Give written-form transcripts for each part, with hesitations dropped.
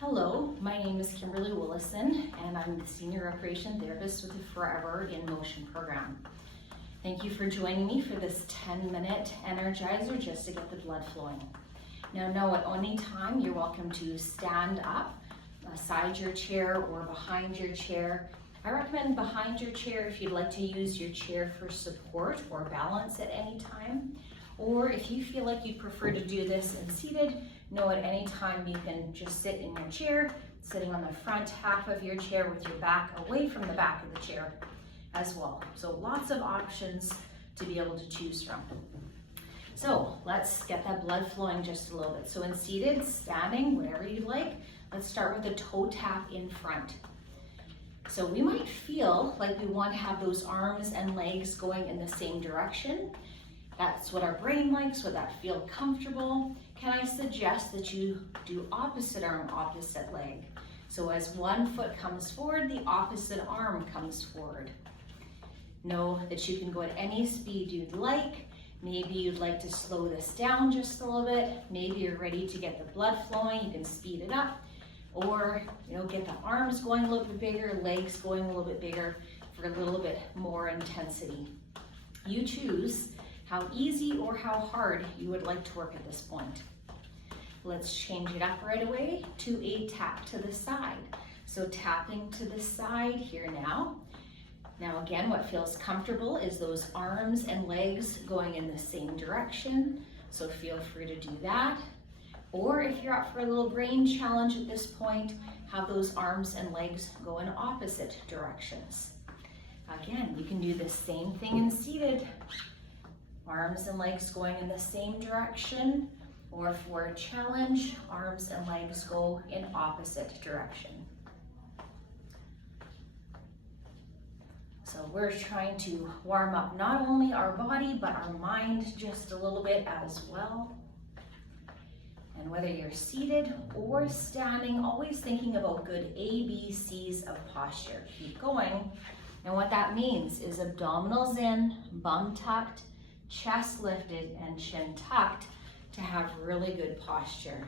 Hello, my name is Kimberly and I'm the Senior Recreation Therapist with the Forever in Motion program. Thank you for joining me for this 10-minute energizer just to get the blood flowing. Now know at any time you're welcome to stand up beside your chair or behind your chair. I recommend behind your chair if you'd like to use your chair for support or balance at any time. Or if you feel like you'd prefer to do this and seated, know at any time you can just sit in your chair, sitting on the front half of your chair with your back away from the back of the chair as well. So lots of options to be able to choose from. So let's get that blood flowing just a little bit. So in seated, standing, whatever you like, let's start with a toe tap in front. So we might feel like we want to have those arms and legs going in the same direction. That's what our brain likes, would that feel comfortable? Can I suggest that you do opposite arm, opposite leg? So as one foot comes forward, the opposite arm comes forward. Know that you can go at any speed you'd like. Maybe you'd like to slow this down just a little bit. Maybe you're ready to get the blood flowing, you can speed it up. Or get the arms going a little bit bigger, legs going a little bit bigger for a little bit more intensity. You choose how easy or how hard you would like to work at this point. Let's change it up right away to a tap to the side. So tapping to the side here now. Now again, what feels comfortable is those arms and legs going in the same direction. So feel free to do that. Or if you're up for a little brain challenge at this point, have those arms and legs go in opposite directions. Again, you can do the same thing in seated. Arms and legs going in the same direction, or for a challenge, arms and legs go in opposite direction. So we're trying to warm up not only our body, but our mind just a little bit as well. And whether you're seated or standing, always thinking about good ABCs of posture. Keep going. And what that means is abdominals in, bum tucked, chest lifted and chin tucked to have really good posture.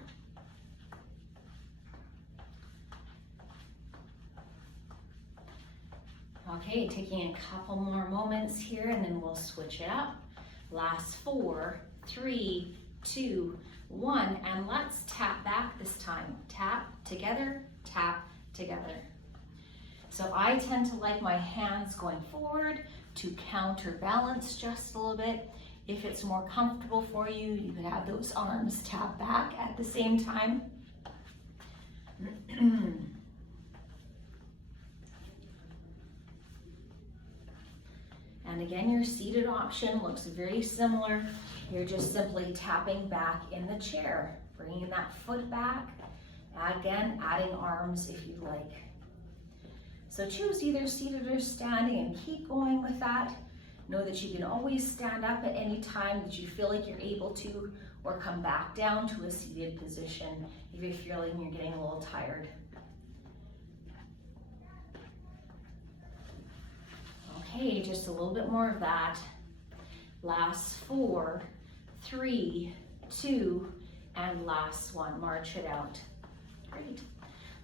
Okay, taking a couple more moments here and then we'll switch it up. Last 4, 3, 2, 1, and let's tap back this time. Tap together, tap together. So I tend to like my hands going forward to counterbalance just a little bit. If it's more comfortable for you, you can have those arms tap back at the same time. And again, your seated option looks very similar. You're just simply tapping back in the chair, bringing that foot back. Again, adding arms if you like. So choose either seated or standing and keep going with that. Know that you can always stand up at any time that you feel like you're able to, or come back down to a seated position if you're feeling you're getting a little tired. Okay, just a little bit more of that. Last 4, 3, 2, and last 1. March it out. Great.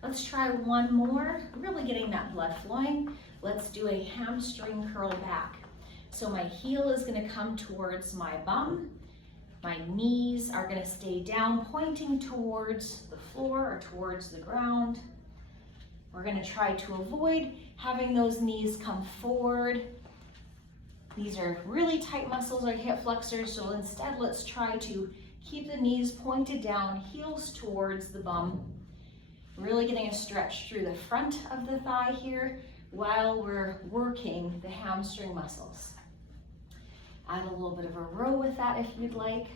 Let's try one more, really getting that blood flowing. Let's do a hamstring curl back. So my heel is going to come towards my bum. My knees are going to stay down, pointing towards the floor or towards the ground. We're going to try to avoid having those knees come forward. These are really tight muscles, our hip flexors, so instead let's try to keep the knees pointed down, heels towards the bum. Really getting a stretch through the front of the thigh here while we're working the hamstring muscles. Add a little bit of a row with that if you'd like.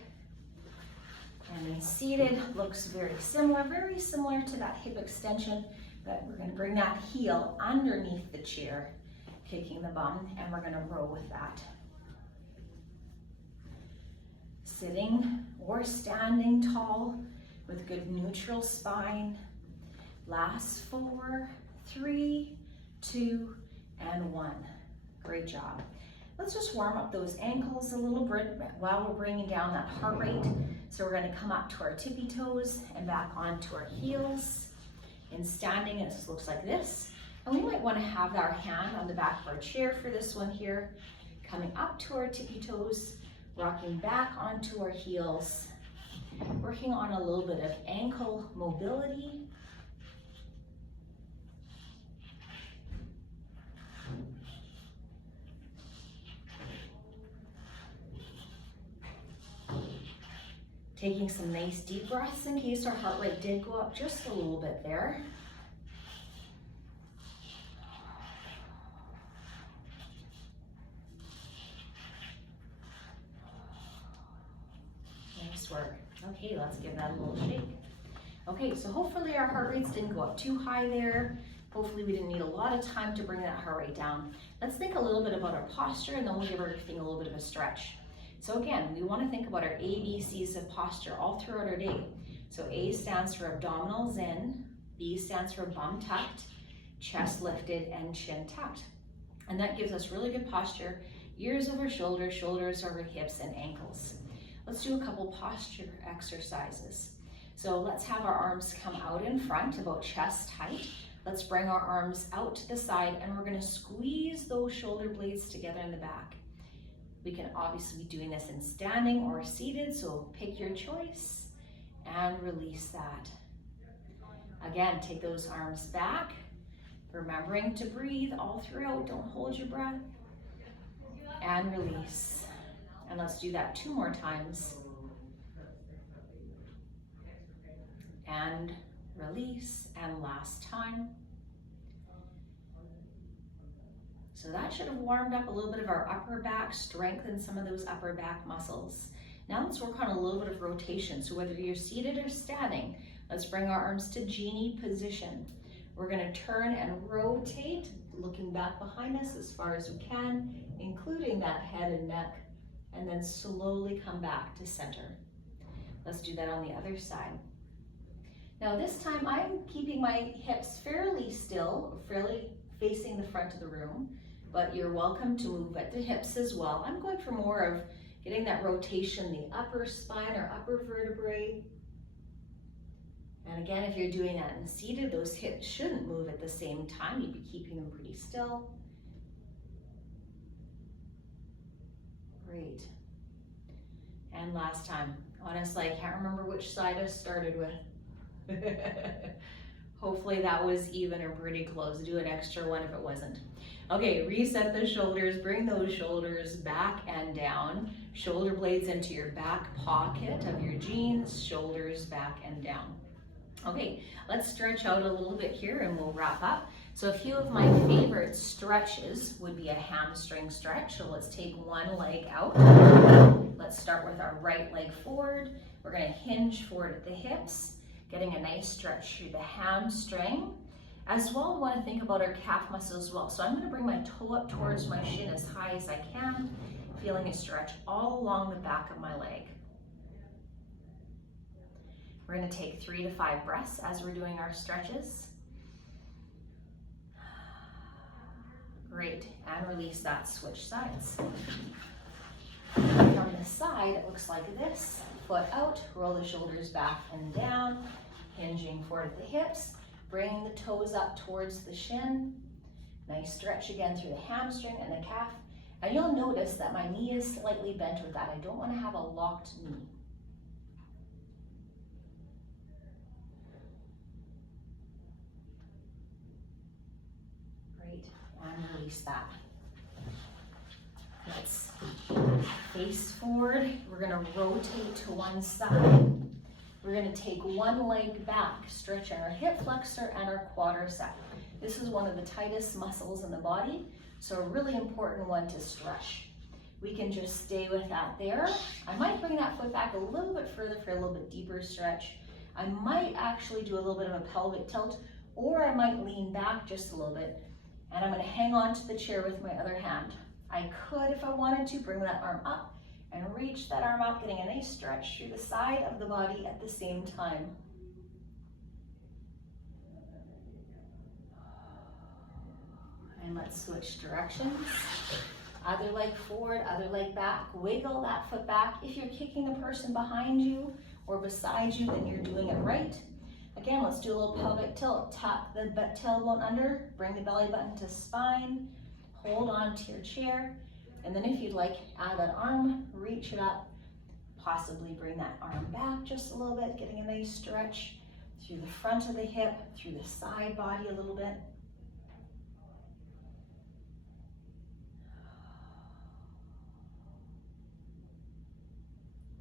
And then seated looks very similar to that hip extension, but we're going to bring that heel underneath the chair, kicking the bum, and we're going to row with that. Sitting or standing tall with good neutral spine. Last 4, 3, 2, and 1. Great job. Let's just warm up those ankles a little bit while we're bringing down that heart rate. So we're going to come up to our tippy toes and back onto our heels. In standing, it looks like this. And we might want to have our hand on the back of our chair for this one here, coming up to our tippy toes, rocking back onto our heels, working on a little bit of ankle mobility. Taking some nice deep breaths in case our heart rate did go up just a little bit there. Nice work. Okay, let's give that a little shake. Okay, so hopefully our heart rates didn't go up too high there. Hopefully we didn't need a lot of time to bring that heart rate down. Let's think a little bit about our posture, and then we'll give everything a little bit of a stretch. So again, we want to think about our ABCs of posture all throughout our day. So A stands for abdominals in, B stands for bum tucked, chest lifted, and chin tucked. And that gives us really good posture, ears over shoulders, shoulders over hips and ankles. Let's do a couple posture exercises. So let's have our arms come out in front, about chest height. Let's bring our arms out to the side, and we're going to squeeze those shoulder blades together in the back. We can obviously be doing this in standing or seated, so pick your choice and release that. Again, take those arms back, remembering to breathe all throughout. Don't hold your breath. And release. And let's do that 2 more times. And release, and last time. So that should have warmed up a little bit of our upper back, strengthened some of those upper back muscles. Now let's work on a little bit of rotation. So whether you're seated or standing, let's bring our arms to genie position. We're going to turn and rotate, looking back behind us as far as we can, including that head and neck, and then slowly come back to center. Let's do that on the other side. Now this time I'm keeping my hips fairly still, fairly facing the front of the room, but you're welcome to move at the hips as well. I'm going for more of getting that rotation, the upper spine or upper vertebrae. And again, if you're doing that in seated, those hips shouldn't move at the same time. You'd be keeping them pretty still. Great. And last time. Honestly, I can't remember which side I started with. Hopefully that was even or pretty close. Do an extra one if it wasn't. Okay, reset the shoulders, bring those shoulders back and down. Shoulder blades into your back pocket of your jeans, shoulders back and down. Okay, let's stretch out a little bit here and we'll wrap up. So a few of my favorite stretches would be a hamstring stretch. So let's take one leg out. Let's start with our right leg forward. We're going to hinge forward at the hips, getting a nice stretch through the hamstring. As well, I want to think about our calf muscle as well. So I'm going to bring my toe up towards my shin as high as I can, feeling a stretch all along the back of my leg. We're going to take 3 to 5 breaths as we're doing our stretches. Great, and release that, switch sides. From the side, it looks like this. Foot out, roll the shoulders back and down, hinging forward at the hips, bringing the toes up towards the shin. Nice stretch again through the hamstring and the calf. And you'll notice that my knee is slightly bent with that. I don't want to have a locked knee. Great, and release that. Let's face forward. We're going to rotate to one side. We're going to take one leg back, stretch our hip flexor and our quadricep. This is one of the tightest muscles in the body, so a really important one to stretch. We can just stay with that there. I might bring that foot back a little bit further for a little bit deeper stretch. I might actually do a little bit of a pelvic tilt, or I might lean back just a little bit. And I'm going to hang on to the chair with my other hand. I could, if I wanted to, bring that arm up and reach that arm out, getting a nice stretch through the side of the body at the same time. And let's switch directions. Other leg forward, other leg back. Wiggle that foot back. If you're kicking the person behind you or beside you, then you're doing it right. Again, let's do a little pelvic tilt. Tuck the tailbone under, bring the belly button to spine, hold on to your chair, and then if you'd like, add that arm, reach it up, possibly bring that arm back just a little bit, getting a nice stretch through the front of the hip, through the side body a little bit.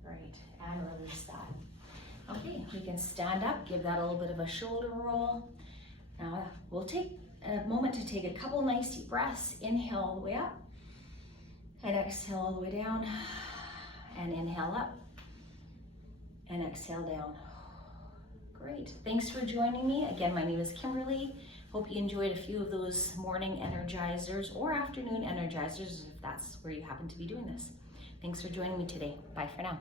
Great, and release that. Okay, we can stand up, give that a little bit of a shoulder roll. Now we'll take a moment to take a couple nice deep breaths. Inhale all the way up, and exhale all the way down, and inhale up, and exhale down. Great, thanks for joining me. Again, my name is Kimberly. Hope you enjoyed a few of those morning energizers or afternoon energizers if that's where you happen to be doing this. Thanks for joining me today. Bye for now.